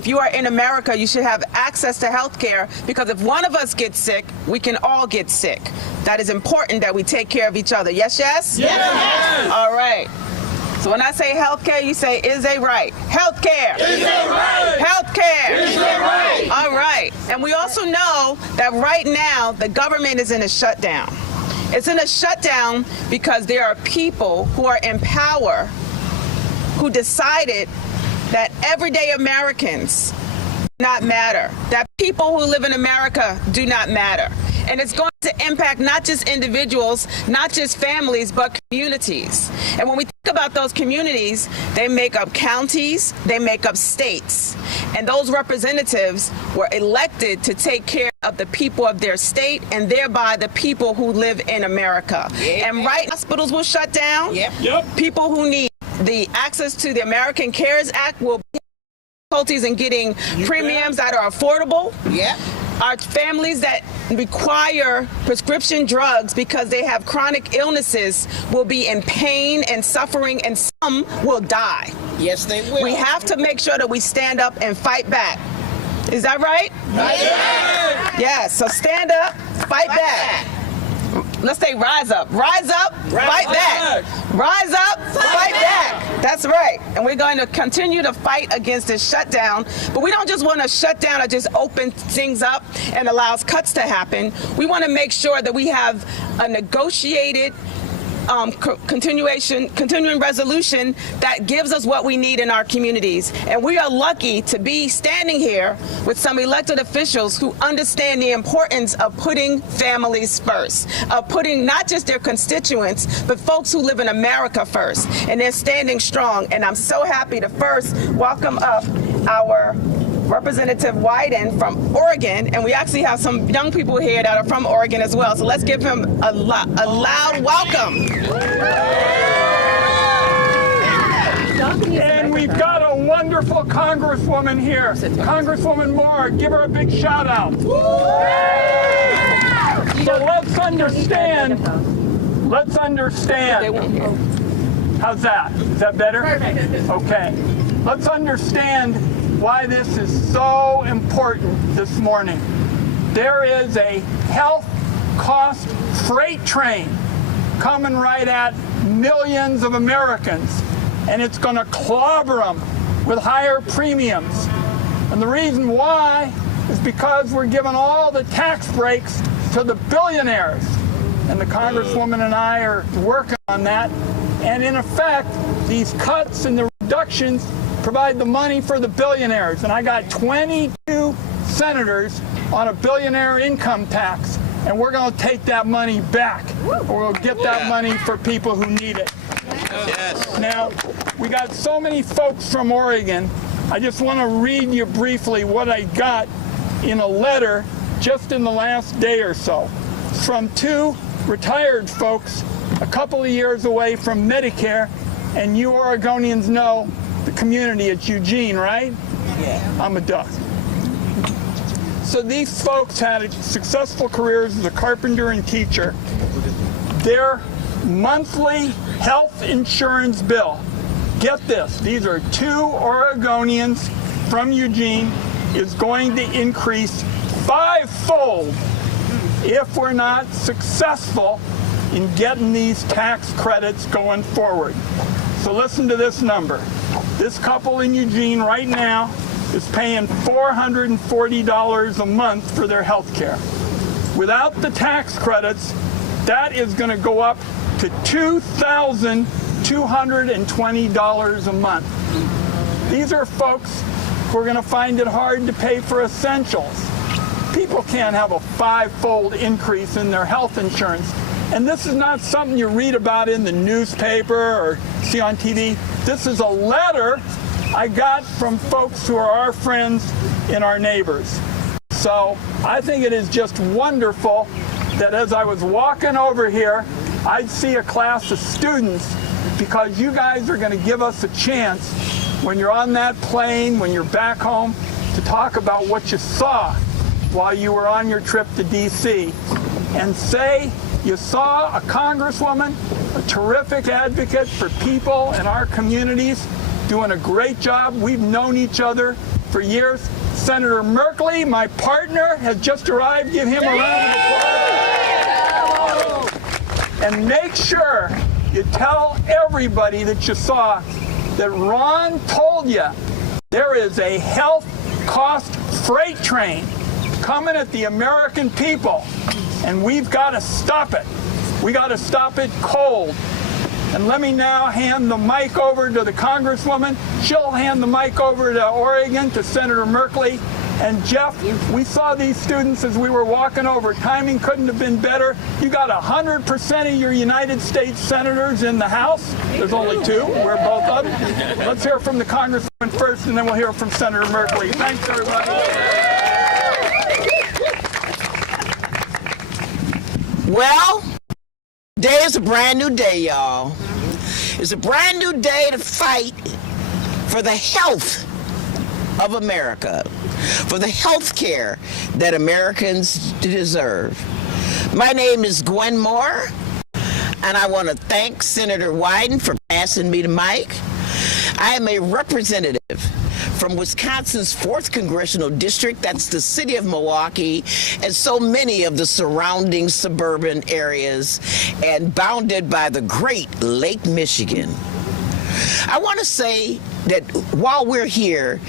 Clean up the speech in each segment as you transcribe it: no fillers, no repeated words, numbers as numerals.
If you are in America, you should have access to health care, because if one of us gets sick, we can all get sick. That is important that we take care of each other. Yes, yes? Yes! All right. So when I say health care, you say, is a right. Health care. Is a right. Health care. Is a right. All right. And we also know that right now, the government is in a shutdown. It's in a shutdown because there are people who are in power who decided that everyday Americans do not matter, that people who live in America do not matter. And it's going to impact not just individuals, not just families, but communities. And when we think about those communities, they make up counties, they make up states. And those representatives were elected to take care of the people of their state and thereby the people who live in America. Yeah. And right, hospitals will shut down. Yep. People who need the access to the American Cares Act will be difficulties in getting premiums that are affordable. Yep. Our families that require prescription drugs because they have chronic illnesses will be in pain and suffering, and some will die. Yes, they will. We have to make sure that we stand up and fight back. Is that right? Yes. Yes, so stand up, fight back. Let's say rise up. Rise up, fight back. Rise up, fight back. That's right. And we're going to continue to fight against this shutdown. But we don't just want to shut down or just open things up and allows cuts to happen. We want to make sure that we have a negotiated continuing resolution that gives us what we need in our communities. And we are lucky to be standing here with some elected officials who understand the importance of putting families first, of putting not just their constituents, but folks who live in America first. And they're standing strong. And I'm so happy to first welcome up our Representative Wyden from Oregon, and we actually have some young people here that are from Oregon as well. So let's give him a loud welcome. And we've got a wonderful Congresswoman here, Congresswoman Moore. Give her a big shout out. So let's understand. How's that? Is that better? Perfect. Okay. Let's understand why this is so important this morning. There is a health cost freight train coming right at millions of Americans, and it's going to clobber them with higher premiums. And the reason why is because we're giving all the tax breaks to the billionaires. And the Congresswoman and I are working on that. And in effect, these cuts and the reductions provide the money for the billionaires. And I got 22 senators on a billionaire income tax, and we're going to take that money back. We'll get that money for people who need it. Yes. Now, we got so many folks from Oregon. I just want to read you briefly what I got in a letter just in the last day or so. It's from two retired folks a couple of years away from Medicare, and you Oregonians know the community. It's Eugene, right? Yeah. I'm a duck. So these folks had successful careers as a carpenter and teacher. Their monthly health insurance bill, get this, these are two Oregonians from Eugene, is going to increase fivefold if we're not successful in getting these tax credits going forward. So listen to this number. This couple in Eugene right now is paying $440 a month for their health care. Without the tax credits, that is going to go up to $2,220 a month. These are folks who are going to find it hard to pay for essentials. People can't have a fivefold increase in their health insurance. And this is not something you read about in the newspaper or see on TV. This is a letter I got from folks who are our friends and our neighbors. So I think it is just wonderful that as I was walking over here, I'd see a class of students, because you guys are going to give us a chance when you're on that plane, when you're back home, to talk about what you saw while you were on your trip to D.C. and say you saw a congresswoman, a terrific advocate for people in our communities, doing a great job. We've known each other for years. Senator Merkley, my partner, has just arrived. Give him a round of applause. And make sure you tell everybody that you saw that Ron told you there is a health cost freight train coming at the American people, and we've got to stop it. We got to stop it cold. And let me now hand the mic over to the Congresswoman. She'll hand the mic over to Oregon, to Senator Merkley. And Jeff, we saw these students as we were walking over. Timing couldn't have been better. You got 100% of your United States senators in the House. There's only two. We're both up. Let's hear from the Congresswoman first, and then we'll hear from Senator Merkley. Thanks, everybody. Well, today is a brand new day, y'all. It's a brand new day to fight for the health of America, for the health care that Americans deserve. My name is Gwen Moore, and I want to thank Senator Wyden for passing me the mic. I am a representative from Wisconsin's 4th Congressional District. That's the city of Milwaukee and so many of the surrounding suburban areas, and bounded by the great Lake Michigan. I want to say that while we're here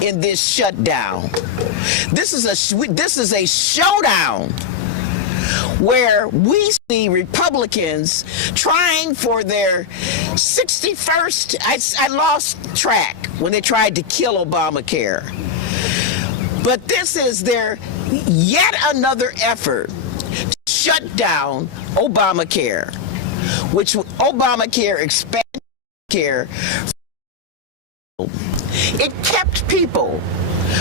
in this shutdown, this is a showdown where we see Republicans trying for their 61st, I lost track when they tried to kill Obamacare. But this is their yet another effort to shut down Obamacare, which Obamacare expanded care. It kept people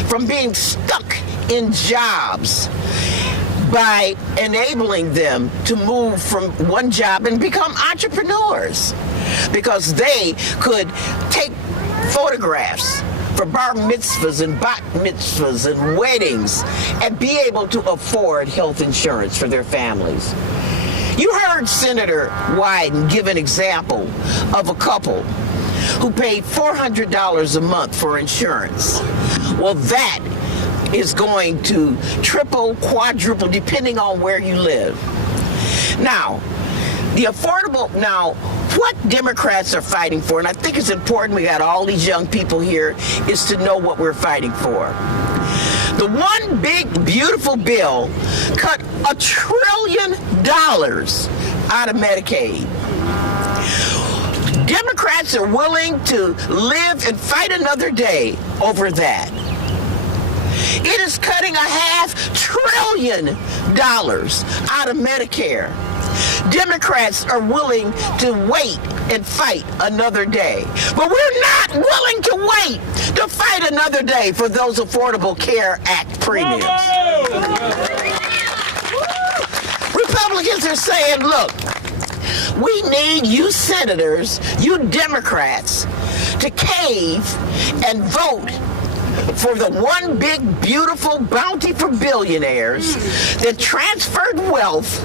from being stuck in jobs by enabling them to move from one job and become entrepreneurs, because they could take photographs for bar mitzvahs and bat mitzvahs and weddings and be able to afford health insurance for their families. You heard Senator Wyden give an example of a couple who paid $400 a month for insurance. Well, that is going to triple, quadruple, depending on where you live. Now, what Democrats are fighting for, and I think it's important, we got all these young people here, is to know what we're fighting for. The one big, beautiful bill cut $1 trillion out of Medicaid. Democrats are willing to live and fight another day over that. It is cutting $500 billion out of Medicare. Democrats are willing to wait and fight another day. But we're not willing to wait to fight another day for those Affordable Care Act premiums. Republicans are saying, look, we need you senators, you Democrats, to cave and vote for the one big, beautiful bounty for billionaires that transferred wealth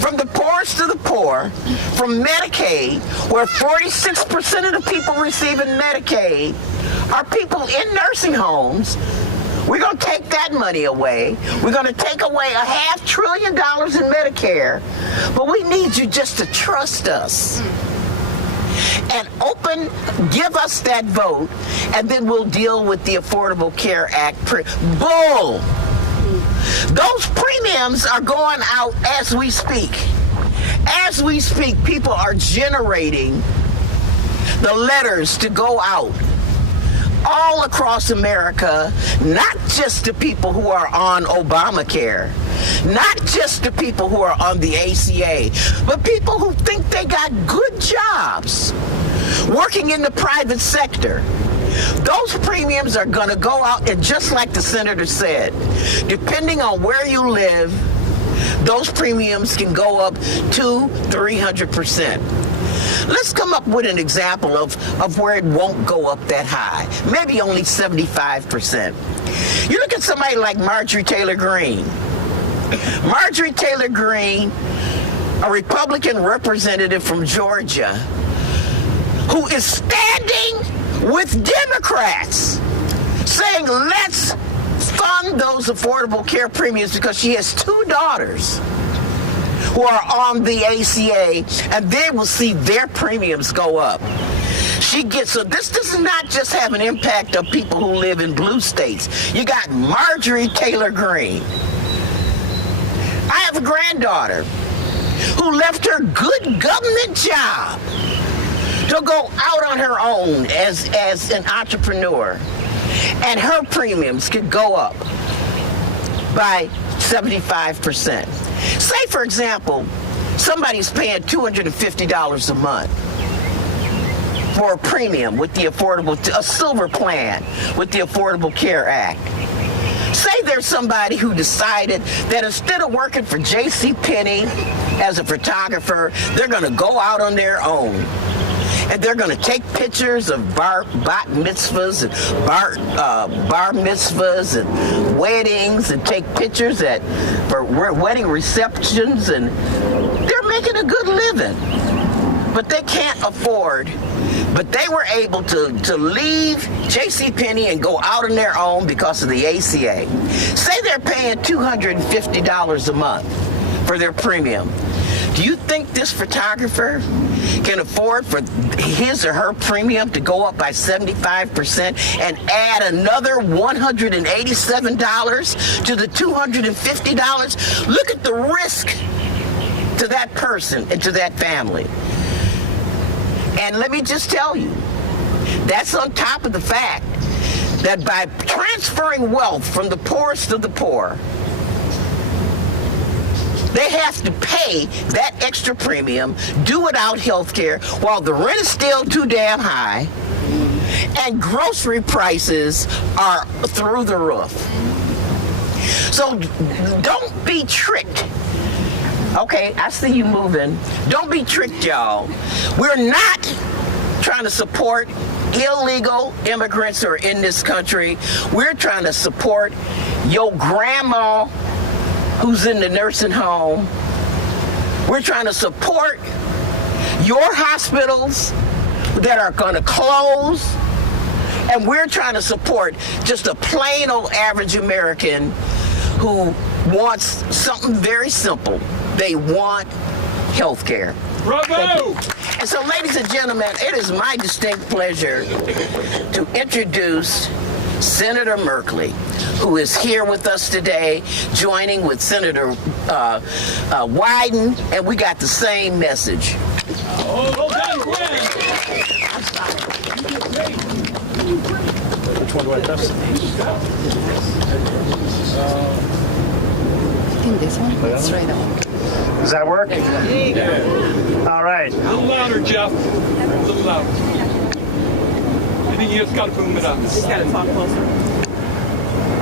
from the poorest to the poor, from Medicaid, where 46% of the people receiving Medicaid are people in nursing homes. We're going to take that money away. We're going to take away $500 billion in Medicare. But we need you just to trust us and give us that vote, and then we'll deal with the Affordable Care Act. Bull! Those premiums are going out as we speak. As we speak, people are generating the letters to go out all across America, not just to people who are on Obamacare, not just to people who are on the ACA, but people who think they got good jobs working in the private sector. Those premiums are going to go out, and just like the senator said, depending on where you live, those premiums can go up 200-300%. Let's come up with an example of where it won't go up that high, maybe only 75%. You look at somebody like Marjorie Taylor Greene. Marjorie Taylor Greene, a Republican representative from Georgia, who is standing with Democrats saying let's fund those affordable care premiums because she has 2 daughters who are on the ACA, and they will see their premiums go up. So this does not just have an impact on people who live in blue states. You got Marjorie Taylor Greene. I have a granddaughter who left her good government job to go out on her own as an entrepreneur, and her premiums could go up by 75%. Say, for example, somebody's paying $250 a month for a premium with the a silver plan with the Affordable Care Act. Say there's somebody who decided that instead of working for JCPenney as a photographer, they're going to go out on their own. And they're going to take pictures of bat mitzvahs and bar mitzvahs and weddings, and take pictures for wedding receptions, and they're making a good living. But they can't afford. But they were able to leave JCPenney and go out on their own because of the ACA. Say they're paying $250 a month for their premium. Do you think this photographer can afford for his or her premium to go up by 75% and add another $187 to the $250? Look at the risk to that person and to that family. And let me just tell you, that's on top of the fact that by transferring wealth from the poorest of the poor, they have to pay that extra premium, do without health care, while the rent is still too damn high, and grocery prices are through the roof. So don't be tricked. Okay, I see you moving. Don't be tricked, y'all. We're not trying to support illegal immigrants who are in this country. We're trying to support your grandma who's in the nursing home. We're trying to support your hospitals that are going to close. And we're trying to support just a plain old average American who wants something very simple. They want health care. Bravo! And so, ladies and gentlemen, it is my distinct pleasure to introduce Senator Merkley, who is here with us today, joining with Senator Wyden, and we got the same message. Well done, Gwen. Which one do I press? I think this one. Let's try that one. Does that work? Yeah. All right. A little louder, Jeff. A little louder. I think you just got to boom it up. Just got to talk closer.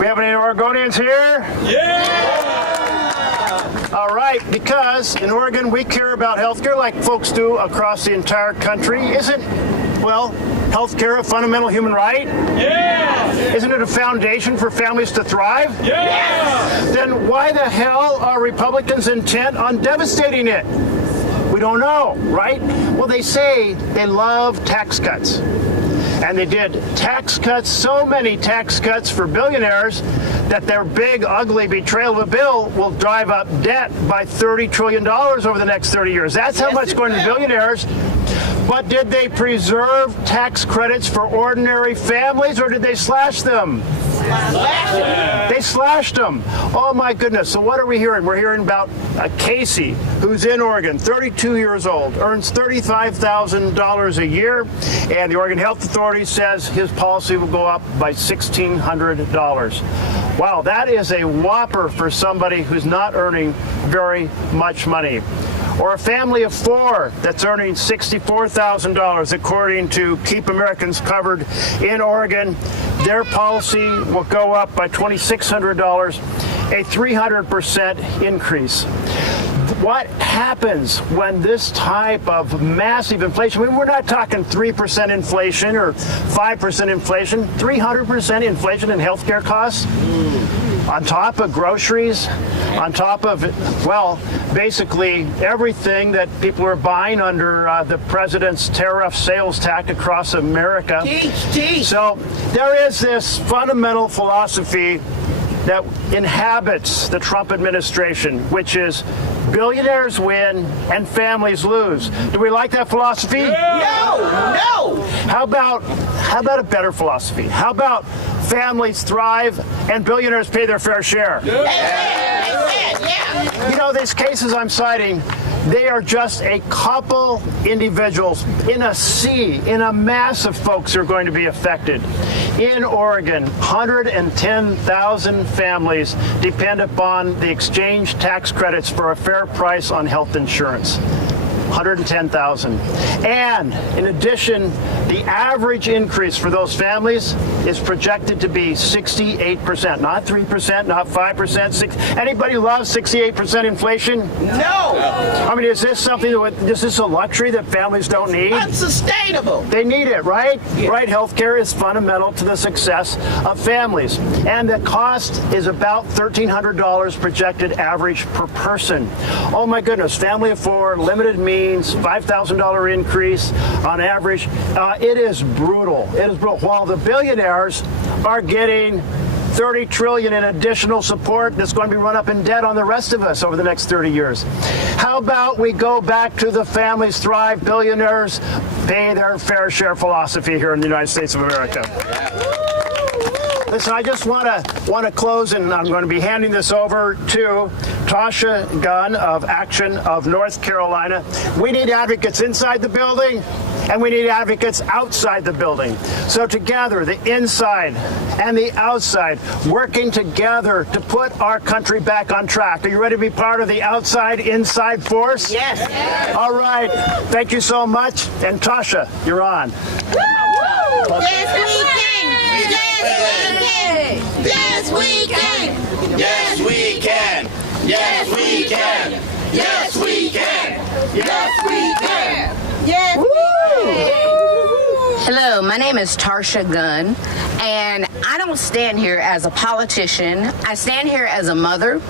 We have any Oregonians here? Yeah! All right, because in Oregon we care about healthcare like folks do across the entire country. Isn't, well, healthcare a fundamental human right? Yeah! Isn't it a foundation for families to thrive? Yeah! Then why the hell are Republicans intent on devastating it? We don't know, right? Well, they say they love tax cuts. And they did tax cuts, so many tax cuts for billionaires that their big, ugly betrayal of a bill will drive up debt by $30 trillion over the next 30 years. That's how much going to billionaires. But did they preserve tax credits for ordinary families, or did they slash them? They slashed them. Oh my goodness. So what are we hearing? We're hearing about Casey, who's in Oregon, 32 years old, earns $35,000 a year, and the Oregon Health Authority says his policy will go up by $1,600. Wow, that is a whopper for somebody who's not earning very much money. Or a family of 4 that's earning $64,000, according to Keep Americans Covered in Oregon. Their policy will go up by $2,600, a 300% increase. What happens when this type of massive inflation, I mean, we're not talking 3% inflation or 5% inflation, 300% inflation in healthcare costs? on top of groceries, on top of, well, basically everything that people are buying under the president's tariff sales tax across America. So there is this fundamental philosophy that inhabits the Trump administration, which is billionaires win and families lose. Do we like that philosophy? No. How about a better philosophy? How about families thrive and billionaires pay their fair share? Yeah. You know, these cases I'm citing, they are just a couple individuals in a sea, in a mass of folks who are going to be affected. In Oregon, 110,000 families depend upon the exchange tax credits for a fair price on health insurance. 110,000. And in addition, the average increase for those families is projected to be 68%, not 3%, not 5%, 6. Anybody loves 68% inflation? No. I mean, is this a luxury that families don't need? Unsustainable. They need it, right? Yeah. Right, healthcare is fundamental to the success of families. And the cost is about $1,300 projected average per person. Oh my goodness, family of four, limited means, $5,000 increase on average. It is brutal. It is brutal. While the billionaires are getting $30 trillion in additional support that's going to be run up in debt on the rest of us over the next 30 years. How about we go back to the families thrive, billionaires pay their fair share philosophy here in the United States of America? Listen, I just want to close, and I'm going to be handing this over to Tasha Gunn of Action of North Carolina. We need advocates inside the building, and we need advocates outside the building. So together, the inside and the outside, working together to put our country back on track. Are you ready to be part of the outside-inside force? Yes. All right. Thank you so much. And Tasha, you're on. Yes, we can. Yes, we can. Yes, we can. Yes, we can. Yes, we can. Yes, we can. Yes, we can. Hello, my name is Tasha Gunn, and I don't stand here as a politician. I stand here as a mother.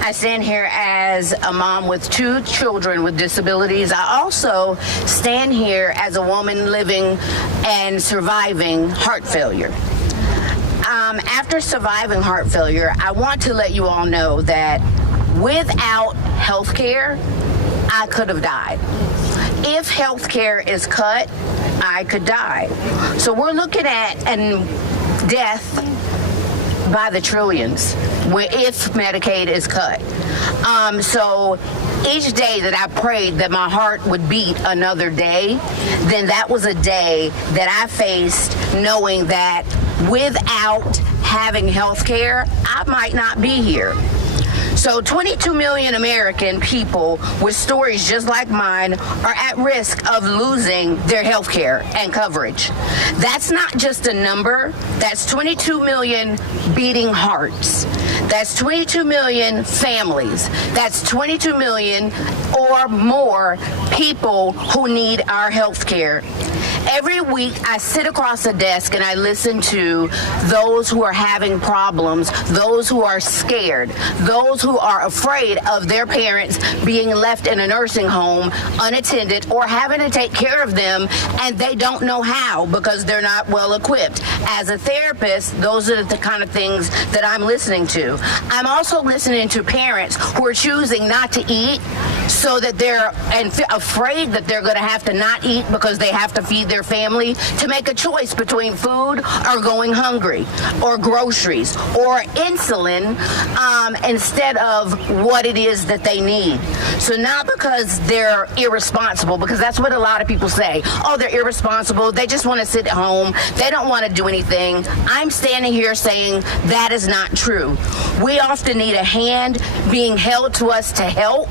I stand here as a mom with 2 children with disabilities. I also stand here as a woman living and surviving heart failure. After surviving heart failure, I want to let you all know that without health care, I could have died. If health care is cut, I could die. So we're looking at death by the trillions if Medicaid is cut. So each day that I prayed that my heart would beat another day, then that was a day that I faced knowing that without having health care, I might not be here. So 22 million American people with stories just like mine are at risk of losing their health care and coverage. That's not just a number. That's 22 million beating hearts. That's 22 million families. That's 22 million or more people who need our health care. Every week I sit across a desk and I listen to those who are having problems, those who are scared, those who are afraid of their parents being left in a nursing home unattended or having to take care of them, and they don't know how because they're not well equipped. As a therapist, those are the kind of things that I'm listening to. I'm also listening to parents who are choosing not to eat so that they're afraid that they're going to have to not eat because they have to feed their family, to make a choice between food or going hungry or groceries or insulin instead of what it is that they need. So not because they're irresponsible, because that's what a lot of people say. Oh, they're irresponsible. They just want to sit at home. They don't want to do anything. I'm standing here saying that is not true. We often need a hand being held to us to help.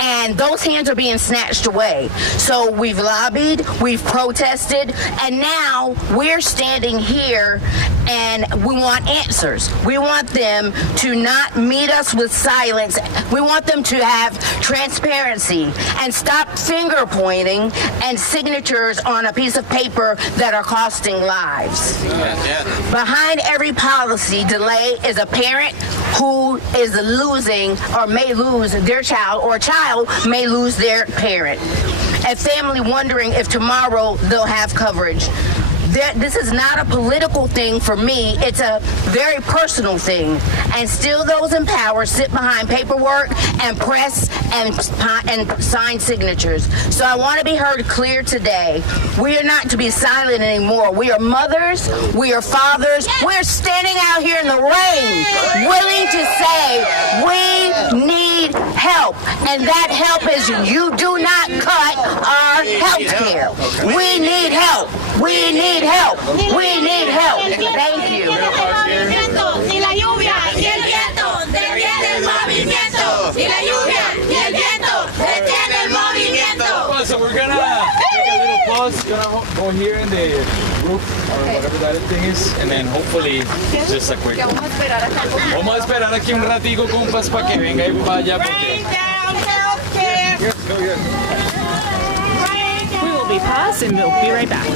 and those hands are being snatched away. So we've lobbied, we've protested, and now we're standing here and we want answers. We want them to not meet us with silence. We want them to have transparency and stop finger pointing and signatures on a piece of paper that are costing lives. Behind every policy delay is a parent who is losing or may lose their child, or a child may lose their parent. A family wondering if tomorrow they'll have coverage. This is not a political thing for me. It's a very personal thing. And still those in power sit behind paperwork and press and sign signatures. So I want to be heard clear today. We are not to be silent anymore. We are mothers. We are fathers. We're standing out here in the rain, willing to say we need help. And that help is you do not cut our health care. We need help. We need help. We need help. Thank you. Ni la lluvia y el viento detiene el movimiento. Ni la lluvia y el viento detiene el movimiento. So we're gonna take a little pause. Gonna go here in the roof or whatever that thing is, and then hopefully just a quick. Vamos a esperar aquí un ratico, compas, para que venga y vaya. Bring down healthcare. We will be paused and we'll be right back.